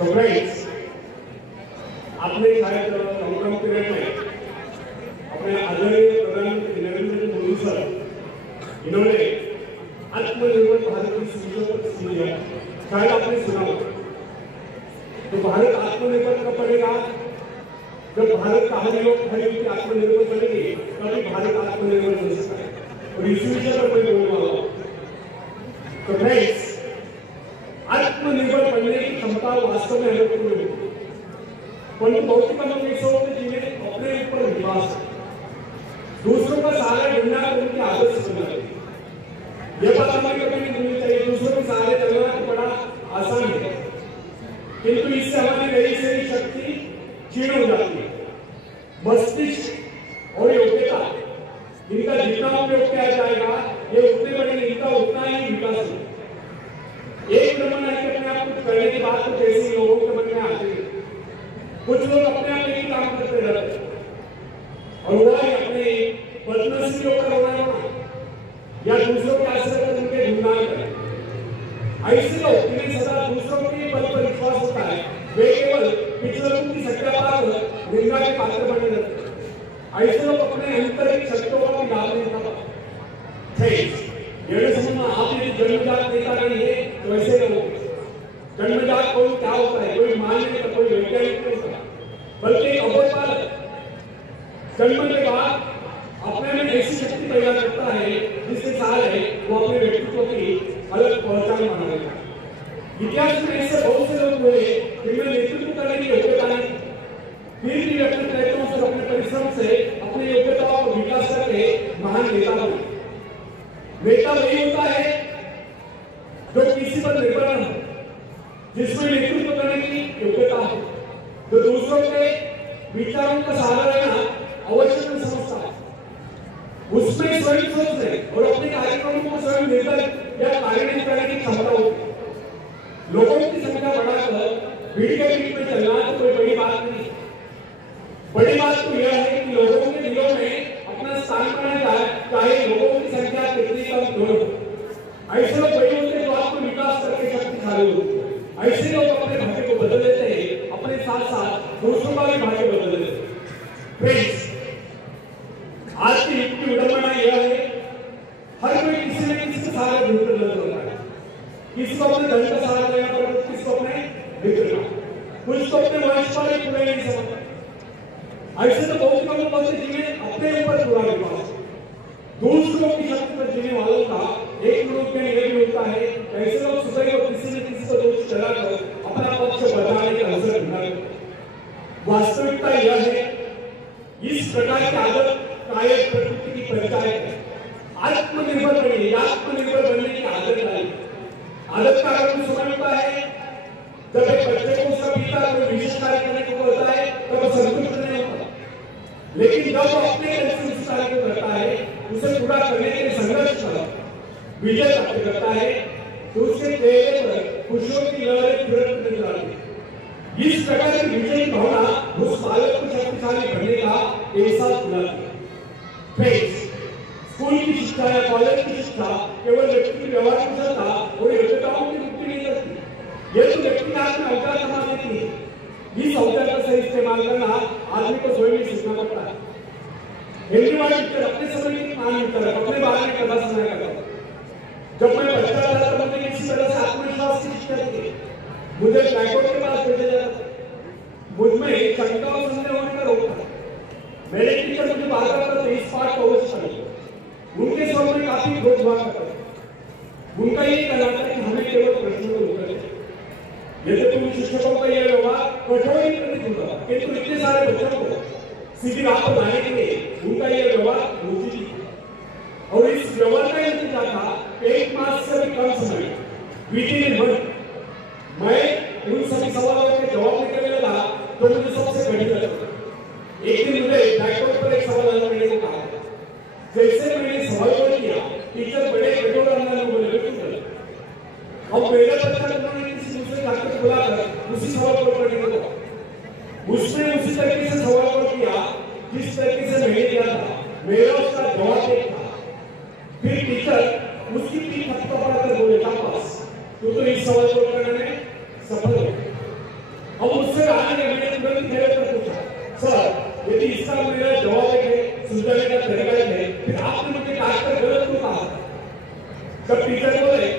So friends, आपने शायद lockdown period में अपने आदरणीय प्रधानमंत्री नरेंद्र मोदी सर इन्होंने आत्मनिर्भर भारत की सूचना पर दिया, शायद आपने सुना हो। तो भारत आत्मनिर्भर कब बनेगा? जब भारत का हर लोग हर युग आत्मनिर्भर बनेंगे तभी भारत आत्मनिर्भर बन सकता है। और इस विषय पर मैं बोलने वाला हूँ। तो फ्रेंड्स, आत्मनिर्भर बनने की क्षमता वास्तव में हमें मिलती है, परंतु बहुत कम लोग ऐसे होते हैं जिन्हें अपने ऊपर विश्वास है, दूसरों का सहारा ढूंढना उनकी आदत से बना है। यह बात हमें कभी नहीं भूलनी चाहिए। दूसरों के सहारे चलना तो बड़ा आसान है, किंतु इससे हमारी नई से शक्ति क्षीण हो जाती है। मस्तिष्क और योग्यता इनका जितना उपयोग किया जाएगा, ये उतने बड़े इनका उतना ही विकास होगा। एक नंबर नहीं कि अपने आप कुछ करने की बात तो कैसे लोगों के मन में आती है। कुछ लोग अपने आप एक ही काम करते रहते हैं और वो अपने बदनसीबी होकर होना या दूसरों के आश्रय पर उनके गुणगान करें। ऐसे लोग जिन्हें सदा दूसरों के बल पर विश्वास होता है, वे केवल पिछलों की सत्ता पाकर निंदा के पात्र बने रहते हैं। ऐसे लोग अपने आंतरिक शक्तियों का भी लाभ नहीं उठा पाते। ये समझना, आप यदि जन्मजात नेता नहीं है तो ऐसे लोग जन्मजात कोई क्या होता है, कोई मान नहीं होता, कोई वैज्ञानिक नहीं होता, बल्कि एक अवतार है। जन्म के बाद अपने में ऐसी शक्ति पैदा करता है जिसके सहारे वो अपने व्यक्तित्व की अलग पहचान बना लेता है। इतिहास में ऐसे बहुत से लोग हुए जिनमें नेतृत्व करने की योग्यता नहीं, फिर भी अपने प्रयत्नों से, अपने परिश्रम से अपनी योग्यताओं को विकास करके महान नेता बने। नेता वही होता है जो किसी पर निर्भर न हो, जिसमें नेतृत्व करने की योग्यता हो, जो दूसरों के विचारों का सहारा लेना आवश्यक नहीं समझता है, उसमें स्वयं सोचने और अपने कार्यक्रमों को स्वयं निर्धारित या कार्यान्वित करने की क्षमता होती है। लोगों की संख्या बढ़ाकर भीड़ के बीच में चलना तो कोई बड़ी बात नहीं। बड़ी बात तो यह है कि लोगों के दिलों में अपना स्थान बनाया जाए, चाहे लोगों की संख्या कितनी कम क्यों हो। ऐसे लोग बड़े होते हैं जो आपको विकास करके शक्तिशाली होते हैं। ऐसे लोग अपने भाग्य को बदल देते हैं, अपने साथ साथ दूसरों का भी भाग्य बदल देते हैं। फ्रेंड्स, आज की युग की विडंबना यह है, हर कोई किसी न किसी के सहारे ढूंढकर लग होता है। किसी को अपने धन का सहारा लेना पड़ता है, किसी को अपने मित्र का, कुछ तो अपने वंश पर ही पूरे नहीं समझते। ऐसे तो बहुत कम लोग होते जिन्हें अपने ऊपर पूरा विश्वास है। दूसरों की शक्ति पर जीने वालों का एक मनुष्य यह भी होता है, ऐसे लोग सुबह को किसी न किसी को दोष चलाकर अपना पक्ष बढ़ाने का अवसर ढूंढते हैं। वास्तविकता यह है, इस प्रकार की आदत कायक प्रकृति की परिचायक है। आत्मनिर्भर बनिए, आत्मनिर्भर बनने की आदत डालिए। आदत का अगर समय होता है जब एक बच्चे को उसका पिता कोई विशेष कार्य करने को बोलता है तब वो संतुष्ट नहीं होता, लेकिन जब वो अपने उस कार्य को करता है, उसे पूरा करने के लिए संघर्ष करता, विजय प्राप्त करता है, तो उसके चेहरे पर खुशियों की लहरें तुरंत नजर आती है। इस प्रकार की विजय की भावना उस बालक को शक्तिशाली बनने का एहसास दिलाती है। फ्रेंड्स, स्कूल की शिक्षा या कॉलेज की शिक्षा केवल व्यक्ति की व्यवहार कुशलता और योग्यताओं की मुक्ति नहीं करती, यह तो व्यक्ति के हाथ में अवसर समा देती है। इस अवसर का सही इस्तेमाल करना आदमी को स्वयं ही सीखना पड़ता है। हिंदी वाले पिक्चर अपने समय की कहानी तरह अपने बारे में कथा सुनाया करता था। जब मैं बच्चा था तब मैंने किसी तरह से आत्मविश्वास की शिक्षा की, मुझे ब्लैकबोर्ड के पास भेजा जाता, मुझमें शंका और संदेह होने का रोक था। मेरे टीचर मुझे बार बार इस पाठ को अवश्य पढ़िए। उनके स्वर में काफी घोष हुआ करता था। उनका ये कहना था कि हमें केवल प्रश्नों को उत्तर दें। यदि तुम शिक्षकों का यह व्यवहार कठोर ही प्रतीत होगा, किंतु इतने सारे बच्चों को सीधी राह पर लाने के लिए उनका यह व्यवहार रुचि थी। और इस व्यवहार का नतीजा था 1 मास से भी कम समय बीते में मैं उन सभी सवालों के जवाब निकलने लगा तो मुझे सबसे घटित लगा। एक दिन मुझे ब्लैकबोर्ड पर एक सवाल हल करने को कहा। जैसे मैंने सवाल को किया, टीचर बड़े कठोर अंदाज में बोले, अब मेरा बच्चा उन्होंने किसी दूसरे छात्र को बुलाकर उसी सवाल को करने को कहा। उसने उसी तरीके से सवाल को किया जिस तरीके से मैंने किया था। मेरा उसका जवाब एक था। फिर टीचर उसकी पीठ थपथपाकर बोले, शाबाश, तू तो इस सवाल को करने में सफल हो। अब उससे आगे मैंने तुरंत मेरे पर पूछा, सर यदि इसका मेरा जवाब है सुलझाने का तरीका है, फिर आपने मुझे डॉक्टर गलत क्यों कहा? जब टीचर बोले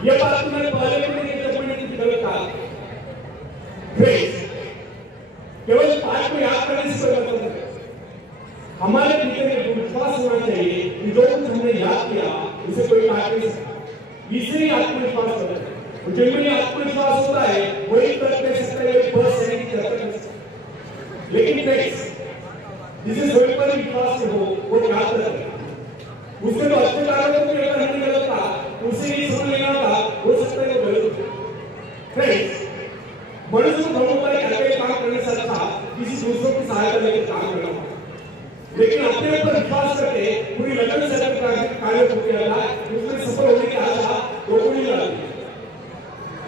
ये बात तो मैंने पहले भी नहीं, जब मैंने कुछ गलत कहा। केवल पाठ को याद करने से मतलब है, हमारे भीतर एक विश्वास होना चाहिए कि जो कुछ हमने याद किया उसे कोई काट नहीं सकता। इससे ही आत्मविश्वास होता है, और जिनमें आत्मविश्वास होता है वही तर्क दे सकता है, वही बस सही चर्चा कर सकता है। लेकिन जिसे स्वयं पर विश्वास हो वो क्या करता है, उसके तो अच्छे कारणों को अगर हमने गलत कहा उसे ही समझ लेना था, हो सकता है वो गलत हो। मनुष्य को होता है अकेले काम करने से अच्छा किसी दूसरों की सहायता लेकर काम करना होता है, लेकिन अपने ऊपर विश्वास करके पूरी लगन से अगर कार्य को किया जाए उसमें सफल होने की आशा लोगों ने डाली।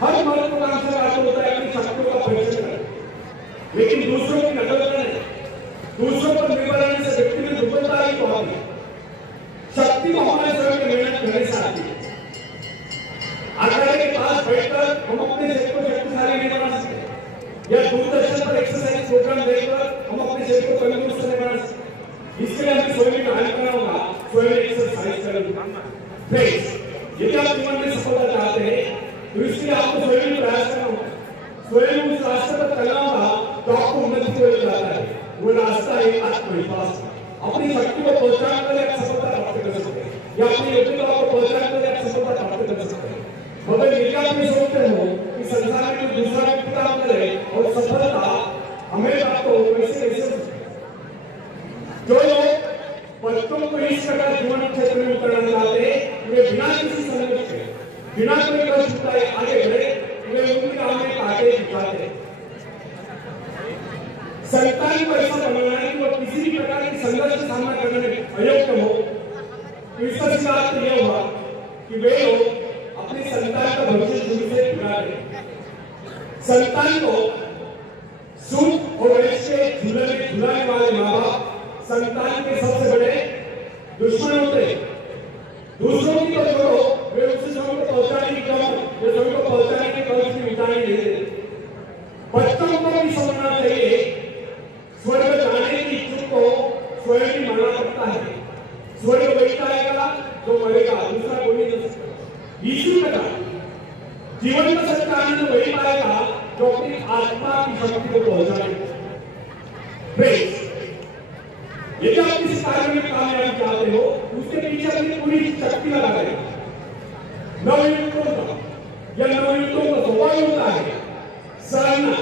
हर महत्वाकांक्षा का अर्थ होता है अपनी शक्तियों का परीक्षण करना, लेकिन दूसरों की नकल करना, दूसरों पर निर्भर रहने से व्यक्ति में दुर्बलता ही तो आती है। शक्ति को हमारे स्वयं की मेहनत करने से आती है। अखाड़े के पास बैठकर हम अपने शरीर को शक्तिशाली नहीं बना सकते, या दूरदर्शन पर एक्सरसाइज प्रोग्राम देखकर हम अपने शरीर को तंदुरुस्त नहीं बना सकते। इसके लिए हमें स्वयं ध्यान करना होगा, स्वयं एक्सरसाइज करना। यदि आप जीवन में सफलता चाहते हैं तो इसलिए आपको स्वयं प्रयास करना होगा, स्वयं उस रास्ते पर चलना होगा तो आपको उन्नति को जाता है। वो रास्ता है आत्मविश्वास। अपनी शक्ति को पहचान कर आप सफलता प्राप्त कर सकते हैं, या अपनी योग्यता को पहचान कर आप सफलता प्राप्त कर सकते हैं। मगर यदि आप ये सोचते हो कि संसार में कोई दूसरा व्यक्ति काम करे और सफलता हमें प्राप्त हो, वैसे कैसे जो लोग बच्चों को इस प्रकार जीवन क्षेत्र में उतरना चाहते हैं वे बिना किसी संघर्ष के, बिना कोई कष्ट उठाए आगे बढ़े, वे उनके काम में कांटे दिखाते हैं। संतान को ऐसा बनाना है कि वो किसी भी प्रकार के संघर्ष का सामना करने में अयोग्य हो। तो इसका सीधा अर्थ यह हुआ कि वे लोग अपने संतान का भविष्य शुरू से बिगाड़ रहे। संतान को सुख और ऐश के झूले में झुलाने वाले माँ बाप संतान के सबसे बड़े दुश्मन होते हैं। दूसरों की तो छोड़ो, वे उस समय को पहुंचाने की कम, वे समय को पहुंचाने की कम की मिटाने नहीं देते। बच्चों को भी समझना चाहिए स्वर्ग जाने की इच्छुक को स्वयं ही माना पड़ता है। स्वर्ग वही जाएगा जो मरेगा, दूसरा कोई नहीं जा सकता। इसी प्रकार जीवन का सच्चा आनंद वही पाएगा जो अपनी आत्मा की शक्ति को पहुंचाएगा। यदि आप किसी कार्य में कामयाबी चाहते हो उसके पीछे अपनी पूरी शक्ति लगाएगा। नवयुवकों का या नवयुवकों का स्वभाव होता है सराहना,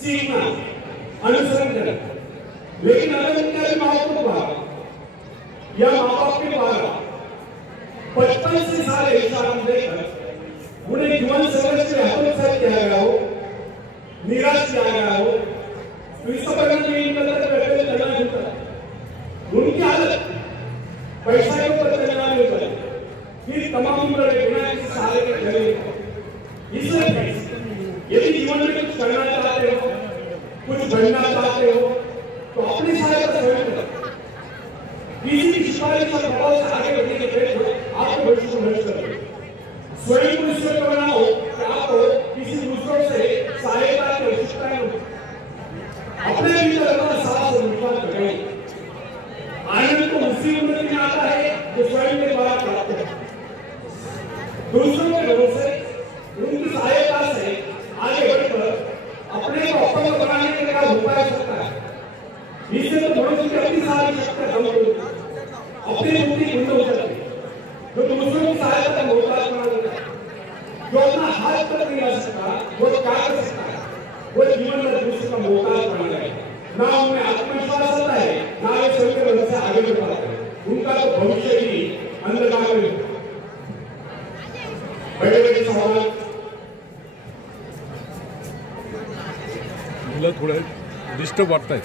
सीखना, अनुसरण करना। लेकिन अगर उनके अभिभावकों द्वारा या माँ बाप के द्वारा 55 से सारे हिसाब देकर उन्हें जीवन संघर्ष से हतोत्साहित किया गया हो, निराश किया गया हो, तो इसका परिणाम ये निकलता है चलना होता है। उनकी हालत पैसा के ऊपर चलना नहीं होता है, फिर तमाम उम्र बिना किसी सहारे के चले। इसलिए यदि जीवन में कुछ करना चाहते हो, कुछ बनना चाहते हो, तो अपनी सहायता स्वयं करो। किसी की सिफारिश और दबाव से आगे बढ़ने के पहले आपको भविष्य को नष्ट कर दो। स्वयं को ईश्वर का बनाओ कि आपको किसी दूसरों से सहायता की आवश्यकता नहीं होती। अपने भीतर अपना साहस और विश्वास रखें। आनंद को उसी उन्नति में आता है जो स्वयं के द्वारा प्राप्त है। दूसरों के भरोसे उनकी सहायता से आगे बढ़कर अपने को अपना बनाने के लिए उपाय सकता है। इससे तो मनुष्य की अपनी सारी शक्ति कम हो जाती है, अपनी बुद्धि कुंड हो जाती है, जो दूसरों की सहायता का मोहताज बना देता है। जो अपना हाथ तक नहीं ला सकता वो क्या कर सकता है, वो जीवन में दूसरे का मोहताज बना जाएगा। ना उनमें आत्मविश्वास आता है, ना वे स्वयं के बल से आगे बढ़ पाते हैं। उनका तो भविष्य ही अंधकार में होता है। बड़े बड़े सवाल थोड़ा डिस्टर्ब वाटत है।